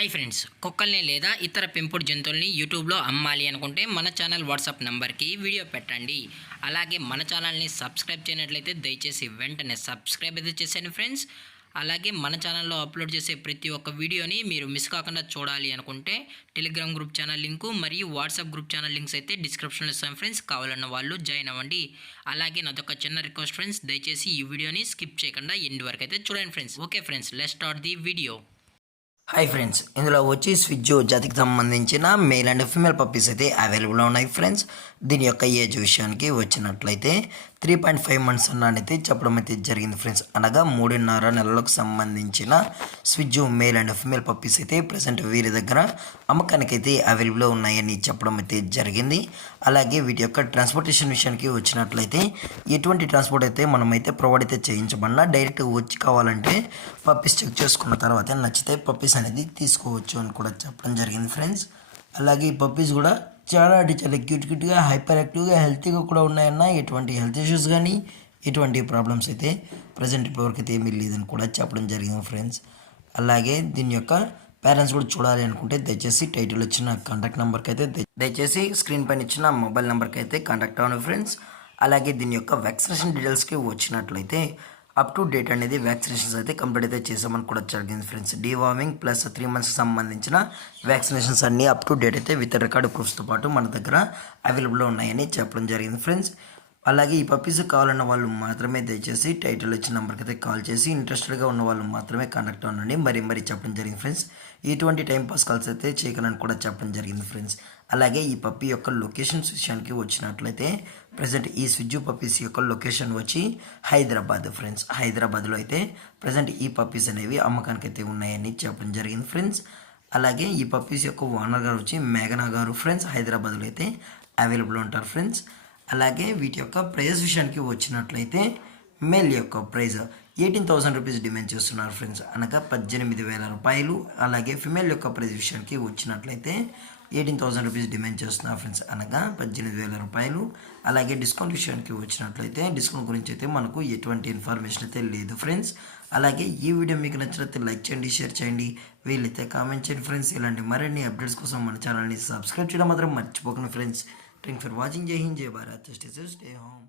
Hi friends, కుక్కల్ని లేదా ఇతర పెంపుడు జంతువుల్ని యూట్యూబ్లో అమ్మాలి అనుకుంటే మన ఛానల్ వాట్సాప్ నెంబర్కి వీడియో పెట్టండి. అలాగే మన ఛానల్ని సబ్స్క్రైబ్ చేయనట్లయితే దయచేసి వెంటనే సబ్స్క్రైబ్ అయితే చేసేయండి ఫ్రెండ్స్. అలాగే మన ఛానల్లో అప్లోడ్ చేసే ప్రతి ఒక్క వీడియోని మీరు మిస్ కాకుండా చూడాలి అనుకుంటే టెలిగ్రామ్ గ్రూప్ ఛానల్ లింకు మరియు వాట్సాప్ గ్రూప్ ఛానల్ లింక్స్ అయితే డిస్క్రిప్షన్లో ఇస్తాం ఫ్రెండ్స్. కావాలన్న వాళ్ళు జాయిన్ అవ్వండి. అలాగే నాదొక చిన్న రిక్వెస్ట్ ఫ్రెండ్స్, దయచేసి ఈ వీడియోని స్కిప్ చేయకుండా ఎండ్ వరకు అయితే చూడండి friends. Okay friends, let's start the video. Hi friends, ఇందులో వచ్చి స్విజ్జు జాతికి సంబంధించిన మేల్ అండ్ ఫీమేల్ పప్పీస్ అయితే అవైలబుల్ ఉన్నాయి ఫ్రెండ్స్. దీని యొక్క ఏజ్ విషయానికి వచ్చినట్లయితే 3.5 months అన్నైతే చెప్పడం అయితే జరిగింది ఫ్రెండ్స్. అనగా 3.5 నెలలకు సంబంధించిన స్విజ్జు మేల్ అండ్ ఫీమేల్ పప్పీస్ అయితే ప్రజెంట్ వీరి దగ్గర అమ్మకానికి అయితే అవైలబుల్ ఉన్నాయని చెప్పడం అయితే జరిగింది. అలాగే వీటి యొక్క ట్రాన్స్పోర్టేషన్ విషయానికి వచ్చినట్లయితే ఎటువంటి ట్రాన్స్పోర్ట్ అయితే మనమైతే ప్రొవైడ్ అయితే చేయించబడినా డైరెక్ట్ వచ్చి కావాలంటే పప్పీస్ చెక్ చేసుకున్న తర్వాత నచ్చితే పప్పీస్ అనేది తీసుకోవచ్చు అని కూడా చెప్పడం జరిగింది ఫ్రెండ్స్. అలాగే ఈ పప్పీస్ కూడా చాలా క్యూట్గా హైపర్ యాక్టివ్గా హెల్తీగా కూడా ఉన్నాయన్న. ఎటువంటి హెల్త్ ఇష్యూస్ కానీ ఎటువంటి ప్రాబ్లమ్స్ అయితే ప్రజెంట్ ఇప్పటివరకు అయితే ఏమీ లేదని కూడా చెప్పడం జరిగింది ఫ్రెండ్స్. అలాగే దీని యొక్క పేరెంట్స్ కూడా చూడాలి అనుకుంటే దయచేసి టైటిల్ వచ్చిన కాంటాక్ట్ నెంబర్కి అయితే దయచేసి స్క్రీన్ పైన ఇచ్చిన మొబైల్ నెంబర్కి అయితే కాంటాక్ట్ అవ్వండి ఫ్రెండ్స్. అలాగే దీని యొక్క వ్యాక్సినేషన్ డీటెయిల్స్కి వచ్చినట్లయితే అప్ టు డేట్ అనేది వ్యాక్సినేషన్స్ అయితే కంప్లీట్ అయితే చేసామని కూడా జరిగింది ఫ్రెండ్స్. డీవార్మింగ్ ప్లస్ 3 months సంబంధించిన వ్యాక్సినేషన్స్ అన్నీ అప్ టు డేట్ అయితే విత్ రికార్డు ప్రూఫ్స్తో పాటు మన దగ్గర అవైలబుల్లో ఉన్నాయని చెప్పడం జరిగింది ఫ్రెండ్స్. అలాగే ఈ పప్పీస్ కావాలన్న వాళ్ళు మాత్రమే దయచేసి టైటిల్ వచ్చిన నెంబర్కి అయితే కాల్ చేసి ఇంట్రెస్టెడ్గా ఉన్న వాళ్ళు మాత్రమే కాంటాక్ట్ అవ్వండి. మరీ చెప్పడం జరిగింది ఫ్రెండ్స్. ఎటువంటి టైంపాస్ కాల్స్ అయితే చేయకనని కూడా చెప్పడం జరిగింది ఫ్రెండ్స్. అలాగే ఈ పప్పీ యొక్క లొకేషన్స్ విషయానికి వచ్చినట్లయితే ప్రజెంట్ ఈ స్విజ్జు పప్పీస్ యొక్క లొకేషన్ వచ్చి హైదరాబాద్ ఫ్రెండ్స్. హైదరాబాద్లో అయితే ప్రజెంట్ ఈ పప్పీస్ అనేవి అమ్మకానికి అయితే ఉన్నాయని చెప్పడం జరిగింది ఫ్రెండ్స్. అలాగే ఈ పప్పీస్ యొక్క ఓనర్ గారు వచ్చి మేఘనా గారు ఫ్రెండ్స్. హైదరాబాద్లో అయితే అవైలబుల్ ఉంటారు ఫ్రెండ్స్. అలాగే వీటి యొక్క ప్రైస్ విషయానికి వచ్చినట్లయితే మేల్ యొక్క ప్రైజ్ 18,000 రూపీస్ డిమాండ్ చేస్తున్నారు ఫ్రెండ్స్, అనగా 18,000 రూపాయలు. అలాగే ఫిమేల్ యొక్క ప్రైజ్ విషయానికి వచ్చినట్లయితే 18,000 రూపీస్ డిమాండ్ చేస్తున్నారు ఫ్రెండ్స్, అనగా 18,000 రూపాయలు. అలాగే డిస్కౌంట్ విషయానికి వచ్చినట్లయితే డిస్కౌంట్ గురించి అయితే మనకు ఎటువంటి ఇన్ఫర్మేషన్ అయితే లేదు ఫ్రెండ్స్. అలాగే ఈ వీడియో మీకు నచ్చినట్లయితే లైక్ చేయండి, షేర్ చేయండి, వీలైతే కామెంట్ చేయండి ఫ్రెండ్స్. ఇలాంటి మరిన్ని అప్డేట్స్ కోసం మన ఛానల్ని సబ్స్క్రైబ్ చేయడం మాత్రం మర్చిపోకండి ఫ్రెండ్స్. Thank for watching. జై హింద్, జై Bharat, stay safe, stay home.